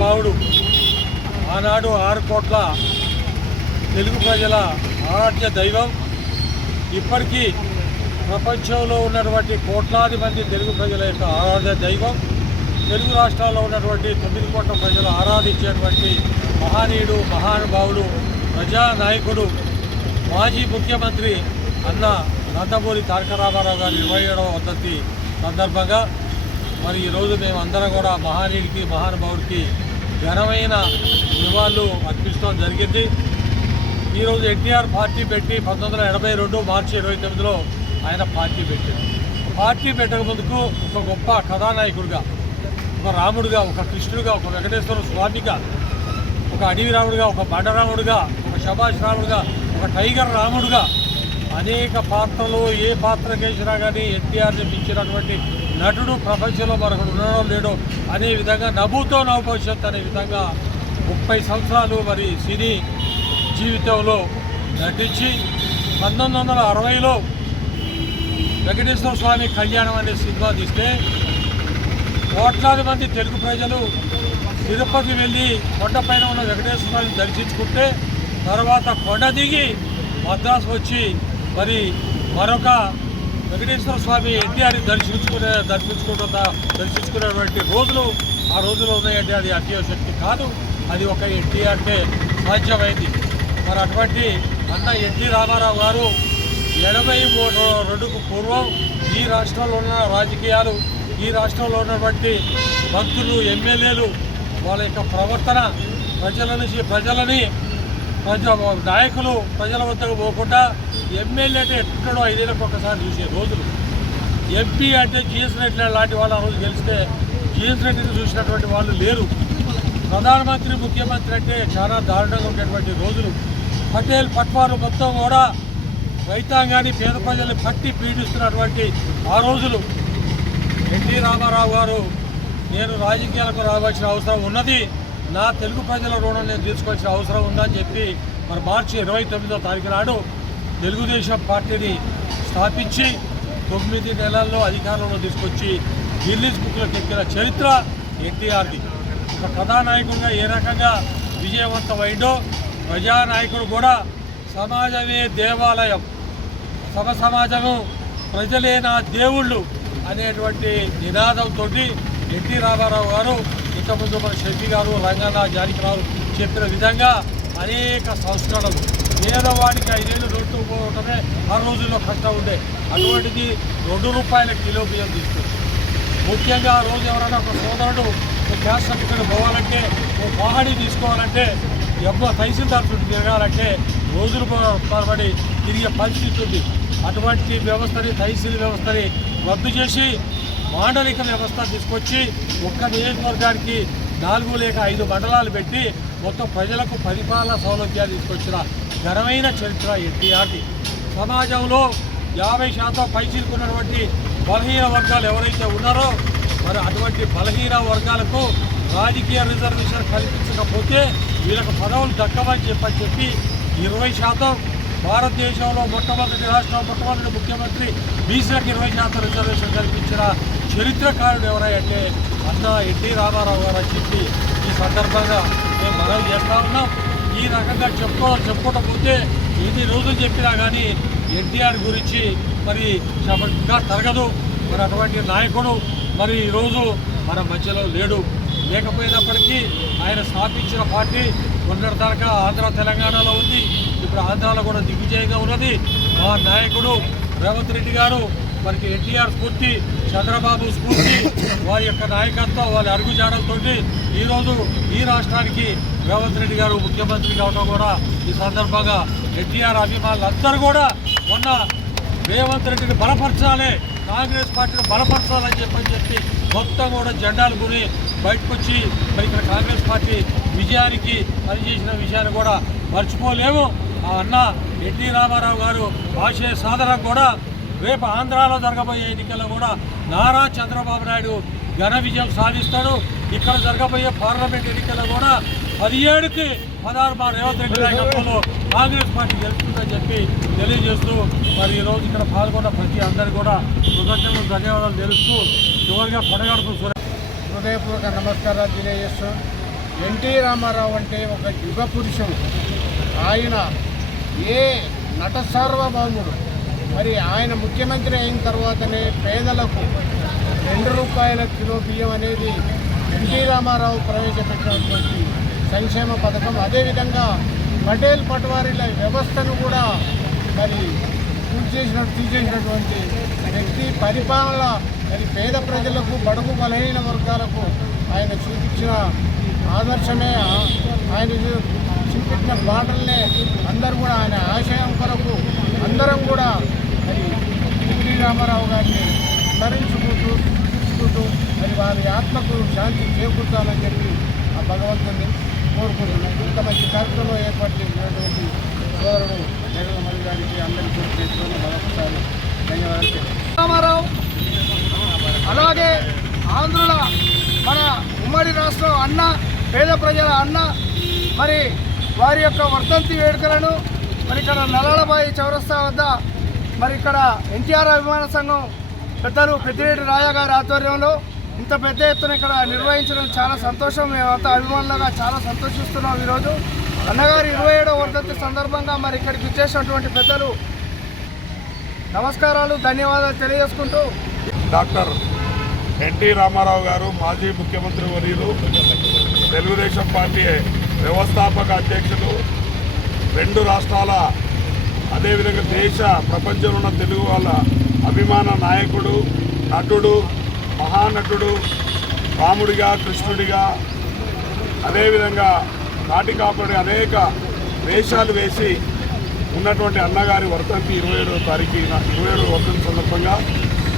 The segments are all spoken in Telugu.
మహనీయుడు మహానుభావుడు ఆనాడు ఆరు కోట్ల తెలుగు ప్రజల ఆరాధ్య దైవం. ఇప్పటికీ ప్రపంచంలో ఉన్నటువంటి కోట్లాది మంది తెలుగు ప్రజల యొక్క ఆరాధ్య దైవం. తెలుగు రాష్ట్రాల్లో ఉన్నటువంటి తొమ్మిది కోట్ల ప్రజలు ఆరాధించేటువంటి మహనీయుడు మహానుభావుడు ప్రజానాయకుడు మాజీ ముఖ్యమంత్రి అన్న నందమూరి తారక రామారావు గారి ఇరవై ఏడవ సందర్భంగా. మరి ఈరోజు మేము అందరం కూడా మహానీయుడికి మహానుభావుడికి ఘనమైన నివాళులు అర్పించడం జరిగింది. ఈరోజు ఎన్టీఆర్ పార్టీ పెట్టి పంతొమ్మిది వందల ఎనభై రెండు మార్చి ఇరవై తొమ్మిదిలో ఆయన పార్టీ పెట్టారు. పార్టీ పెట్టక ముందుకు ఒక గొప్ప కథానాయకుడిగా ఒక రాముడిగా ఒక కృష్ణుడిగా ఒక వెంకటేశ్వర స్వామిగా ఒక అడవి రాముడిగా ఒక బండరాముడిగా ఒక శభాష్ రాముడిగా ఒక టైగర్ రాముడుగా అనేక పాత్రలు ఏ పాత్ర వేసినా కానీ ఎన్టీఆర్ని మించినటువంటి నటుడు ప్రపంచంలో మరొకడు ఉండడం లేడు అనే విధంగా నవ్వుతో నవ్వు భవిష్యత్ అనే విధంగా ముప్పై సంవత్సరాలు మరి సినీ జీవితంలో నటించి పంతొమ్మిది వందల అరవైలో వెంకటేశ్వర స్వామి కళ్యాణం అనే సినిమా తీస్తే కోట్లాది మంది తెలుగు ప్రజలు తిరుపతి వెళ్ళి కొండపైన ఉన్న వెంకటేశ్వర స్వామిని దర్శించుకుంటే తర్వాత కొండ దిగి మద్రాసు వచ్చి మరి మరొక వెంకటేశ్వర స్వామి ఎన్టీఆర్ని దర్శించుకునే దర్శించుకుంటున్న దర్శించుకునేటువంటి రోజులు ఆ రోజులు ఉన్నాయంటే అది అత్యవశక్తి కాదు. అది ఒక ఎన్టీఆర్కే సాధ్యమైంది. మరి అటువంటి అన్న ఎన్టీ రామారావు గారు ఎనభై మూడు రెండుకు పూర్వం ఈ రాష్ట్రంలో ఉన్న రాజకీయాలు ఈ రాష్ట్రంలో ఉన్నటువంటి భక్తులు ఎమ్మెల్యేలు వాళ్ళ యొక్క ప్రవర్తన ప్రజల నుంచి ప్రజలని ప్రజ నాయకులు ప్రజల వద్దకు పోకుండా ఎమ్మెల్యే అంటే ఎక్కడో ఐదేళ్ళకి ఒకసారి చూసే రోజులు. ఎంపీ అంటే జిఎస్ రెడ్డి లాంటి వాళ్ళు ఆ రోజు గెలిస్తే జిఎస్ రెడ్డిని చూసినటువంటి వాళ్ళు లేరు. ప్రధానమంత్రి ముఖ్యమంత్రి అంటే చాలా దారుణంగా ఉండేటువంటి రోజులు. పటేల్ పట్వారు మొత్తం కూడా రైతాంగాన్ని పేద ప్రజల్ని పట్టి పీడిస్తున్నటువంటి ఆ రోజులు. ఎన్టీ రామారావు గారు నేను రాజకీయాలకు రావాల్సిన అవసరం ఉన్నది. నా తెలుగు ప్రజల రుణం నేను తీసుకోవాల్సిన అవసరం ఉందని చెప్పి మరి మార్చి ఇరవై తొమ్మిదో తారీఖు నాడు తెలుగుదేశం పార్టీని స్థాపించి తొమ్మిది నెలల్లో అధికారంలో తీసుకొచ్చి గిల్లీస్ బుక్లోకి ఎక్కిన చరిత్ర ఎన్టీఆర్ది. ఒక కథానాయకుడిగా ఏ రకంగా విజయవంతమైందో ప్రజానాయకుడు కూడా సమాజమే దేవాలయం. సమ సమాజము ప్రజలే నా దేవుళ్ళు అనేటువంటి నినాదంతో ఎన్టీ రామారావు గారు ఇంతకుముందు మన శెట్టి గారు రంగన్న జానకిరావు చెప్పిన విధంగా అనేక సంస్కరణలు పేదవాడికి ఐదేళ్ళు రోడ్డు పోవటమే ఆ రోజుల్లో కష్టం ఉండే. అటువంటిది రెండు రూపాయల కిలో బియ్యం తీసుకొచ్చి ముఖ్యంగా ఆ రోజు ఎవరైనా ఒక సోదరుడు ఒక గ్యాస్ సర్టిఫికేట్ పోవాలంటే ఒక వాహడి తీసుకోవాలంటే ఎవరో తహసీల్దార్ చుట్టూ తిరగాలంటే రోజులు తరబడి తిరిగే పరిస్థితి ఉంది. అటువంటి వ్యవస్థని తహసీల్ వ్యవస్థని రద్దు చేసి మాండలిక వ్యవస్థ తీసుకొచ్చి ఒక్క నియోజకవర్గానికి నాలుగు లేక ఐదు మండలాలు పెట్టి మొత్తం ప్రజలకు పరిపాలన సౌలభ్యాలు తీసుకొచ్చిన ఘనమైన చరిత్ర ఎన్టీఆర్ది సమాజంలో యాభై శాతం పైచిలుకున్నటువంటి బలహీన వర్గాలు ఎవరైతే ఉన్నారో మరి అటువంటి బలహీన వర్గాలకు రాజకీయ రిజర్వేషన్ కల్పించకపోతే వీళ్ళకు పదవులు దక్కవని చెప్పని చెప్పి ఇరవై శాతం భారతదేశంలో మొట్టమొదటి రాష్ట్రం మొట్టమొదటి ముఖ్యమంత్రి బీసీలకు ఇరవై శాతం రిజర్వేషన్ కల్పించిన చరిత్రకారుడు ఎవరంటే అన్న ఎన్టీ రామారావు గారు అని చెప్పి ఈ సందర్భంగా మేము మనవి చేస్తా ఉన్నాం. ఈ రకంగా చెప్పుకో చెప్పుకోవడం పోతే ఎన్ని రోజులు చెప్పినా కానీ ఎన్టీఆర్ గురించి మరి చెప్పగా తరగదు. మరి అటువంటి నాయకుడు మరి ఈరోజు మన మధ్యలో లేడు. లేకపోయినప్పటికీ ఆయన స్థాపించిన పార్టీ మొన్నటి దాకా ఆంధ్ర తెలంగాణలో ఉంది. ఇప్పుడు ఆంధ్రాలో కూడా దిగ్విజయంగా ఉన్నది. మా నాయకుడు రేవంత్ రెడ్డి గారు మనకి ఎన్టీఆర్ స్ఫూర్తి చంద్రబాబు స్ఫూర్తి వారి యొక్క నాయకత్వం వారి అరుగుజాడలతో ఈరోజు ఈ రాష్ట్రానికి రేవంత్ రెడ్డి గారు ముఖ్యమంత్రి కావడం కూడా ఈ సందర్భంగా ఎన్టీఆర్ అభిమానులందరూ కూడా మొన్న రేవంత్ రెడ్డిని బలపరచాలి కాంగ్రెస్ పార్టీని బలపరచాలని చెప్పని చెప్పి మొత్తం కూడా జెండాలు కొని బయటకు వచ్చి మరి ఇక్కడ కాంగ్రెస్ పార్టీ విజయానికి పనిచేసిన విషయాన్ని కూడా మర్చిపోలేము. ఆ అన్న ఎన్టీ రామారావు గారు ఆశయ సాధన కూడా రేపు ఆంధ్రాలో జరగబోయే ఎన్నికల్లో కూడా నారా చంద్రబాబు నాయుడు ఘన విజయం సాధిస్తాడు. ఇక్కడ జరగబోయే పార్లమెంట్ ఎన్నికల్లో కూడా పదిహేడుకి పదహారు మా రేవంత్ రెడ్డి నాయకత్వంలో కాంగ్రెస్ పార్టీ గెలుస్తుందని చెప్పి తెలియజేస్తూ మరి ఈరోజు ఇక్కడ పాల్గొన్న ప్రతి అందరికీ కూడా కృతజ్ఞతలు ధన్యవాదాలు తెలుస్తూ చివరిగా పడగడుపు సురేష్ హృదయపూర్వక నమస్కారాలు తెలియజేస్తూ ఎన్టీ రామారావు అంటే ఒక యుగ పురుషుడు. ఆయన ఏ నట సార్వభౌముడు మరి ఆయన ముఖ్యమంత్రి అయిన తర్వాతనే పేదలకు రెండు రూపాయల కిలో బియ్యం అనేది ఎన్టీ రామారావు ప్రవేశపెట్టినటువంటి సంక్షేమ పథకం. అదేవిధంగా పటేల్ పట్వారీల వ్యవస్థను కూడా మరి పూర్తి చేసినట్టు తీసేసినటువంటి వ్యక్తి. పరిపాలన మరి పేద ప్రజలకు బడుగు బలహీన వర్గాలకు ఆయన చూపించిన ఆదర్శమే. ఆయన చూ- చూపించిన బాటలనే అందరూ కూడా ఆయన ఆశయం కొరకు అందరం కూడా రామారావు గారిని స్మరించుకుంటూ చూసుకుంటూ మరి వారి ఆత్మకు శాంతి చేకూర్చాలని చెప్పి ఆ భగవంతుని కోరుకుంటున్నాను. ఇంత మంచి కార్యక్రమం ఏర్పాటు చేసినటువంటి సోదరుడు జగన్మోహన్ గారికి అందరికీ చేసుకుని మరొకసారి ధన్యవాదాలు రామారావు అలాగే ఆంధ్రుల మన ఉమ్మడి రాష్ట్రం అన్న పేద ప్రజల అన్న మరి వారి యొక్క వర్ధంతి వేడుకలను మరి ఇక్కడ నలాలబాయి చౌరస్తా వద్ద మరి ఇక్కడ ఎన్టీఆర్ అభిమాన సంఘం పెద్దలు పెద్దిరెడ్డి రాజా గారి ఆధ్వర్యంలో ఇంత పెద్ద ఎత్తున ఇక్కడ నిర్వహించడం చాలా సంతోషం. మేమంతా అభిమానులుగా చాలా సంతోషిస్తున్నాం ఈరోజు. అన్నగారు ఇరవై ఏడవ వర్ధంతి సందర్భంగా మరి ఇక్కడికి ఇచ్చేసినటువంటి పెద్దలు నమస్కారాలు ధన్యవాదాలు తెలియజేసుకుంటూ. డాక్టర్ ఎన్టీ రామారావు గారు మాజీ ముఖ్యమంత్రి వర్యులు తెలుగుదేశం పార్టీ వ్యవస్థాపక అధ్యక్షులు రెండు రాష్ట్రాల అదేవిధంగా దేశ ప్రపంచంలో ఉన్న తెలుగు వాళ్ళ అభిమాన నాయకుడు నటుడు మహానటుడు రాముడిగా కృష్ణుడిగా అదేవిధంగా నాటికాపుడి అనేక వేషాలు వేసి ఉన్నటువంటి అన్నగారి వర్తంతి ఇరవై ఏడవ తారీఖు ఇరవై ఏడవ వర్తంతి సందర్భంగా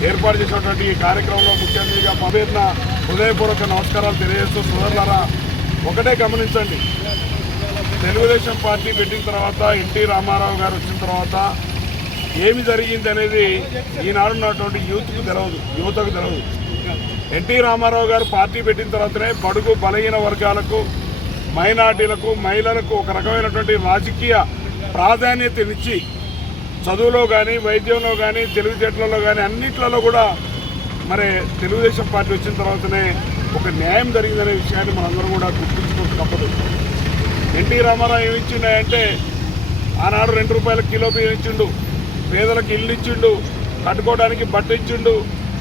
ఏర్పాటు చేసినటువంటి ఈ కార్యక్రమంలో ముఖ్య అతిథిగా పవేర్న హృదయపూర్వక నమస్కారాలు తెలియజేస్తూ సోదరులారా ఒకటే గమనించండి. తెలుగుదేశం పార్టీ పెట్టిన తర్వాత ఎన్టీ రామారావు గారు వచ్చిన తర్వాత ఏమి జరిగింది అనేది ఈనాడు ఉన్నటువంటి యూత్కు తెలవదు యువతకు తెలవదు. ఎన్టీ రామారావు గారు పార్టీ పెట్టిన తర్వాతనే బడుగు బలహీన వర్గాలకు మైనార్టీలకు మహిళలకు ఒక రకమైనటువంటి రాజకీయ ప్రాధాన్యతనిచ్చి చదువులో కానీ వైద్యంలో కానీ తెలివితేటలలో కానీ అన్నిట్లలో కూడా మరి తెలుగుదేశం పార్టీ వచ్చిన తర్వాతనే ఒక న్యాయం జరిగిందనే విషయాన్ని మనందరం కూడా గుర్తుంచుకోక తప్పదు. ఎన్టీ రామారావు ఏమిచ్చిండే ఆనాడు రెండు రూపాయల కిలో బియ్యం ఇచ్చిండు పేదలకు ఇల్లు ఇచ్చిండు కట్టుకోవడానికి బట్ట ఇచ్చిండు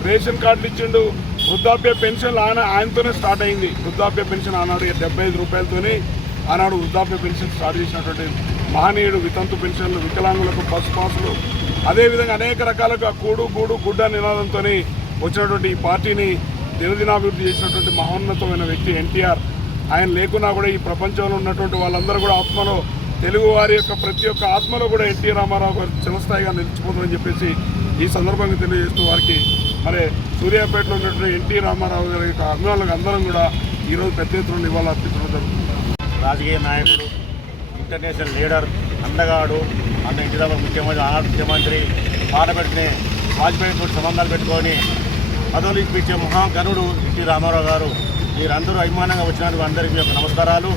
రేషన్ కార్డులు ఇచ్చిండు. వృద్ధాప్య పెన్షన్ ఆయన ఆయనతోనే స్టార్ట్ అయింది. వృద్ధాప్య పెన్షన్ ఆనాడు డెబ్బై ఐదు రూపాయలతోనే ఆనాడు వృద్ధాప్య పెన్షన్ స్టార్ట్ చేసినటువంటి మహనీయుడు వితంతు పెన్షన్లు వికలాంగులకు బస్ పాసులు. అదేవిధంగా అనేక రకాలుగా కూడు గూడు గుడ్డ నినాదంతో వచ్చినటువంటి ఈ పార్టీని దినదినాభివృద్ధి చేసినటువంటి మహోన్నతమైన వ్యక్తి ఎన్టీఆర్. ఆయన లేకున్నా కూడా ఈ ప్రపంచంలో ఉన్నటువంటి వాళ్ళందరూ కూడా ఆత్మలో తెలుగు వారి యొక్క ప్రతి ఒక్క ఆత్మలో కూడా ఎన్టీ రామారావు గారు చిరస్థాయిగా నిలిచిపోతుందని చెప్పేసి ఈ సందర్భంగా తెలియజేస్తూ వారికి మరి సూర్యాపేటలో ఉన్నటువంటి ఎన్టీ రామారావు గారి యొక్క అభిమానులకు అందరం కూడా ఈరోజు పెద్ద ఎత్తున నివాళులు అర్పించడం జరుగుతుంది. రాజకీయ నాయకుడు ఇంటర్నేషనల్ లీడర్ అందగాడు అన్న ఇంటి దగ్గర ముఖ్యమంత్రి ఆనాడు ముఖ్యమంత్రి పార్లమెంట్ని వాజ్పేయితో సంబంధాలు పెట్టుకొని పదవులు ఇప్పించే మహాగనుడు ఎన్టీ రామారావు గారు. మీరందరూ అభిమానంగా వచ్చినందుకు అందరికీ యొక్క నమస్కారాలు.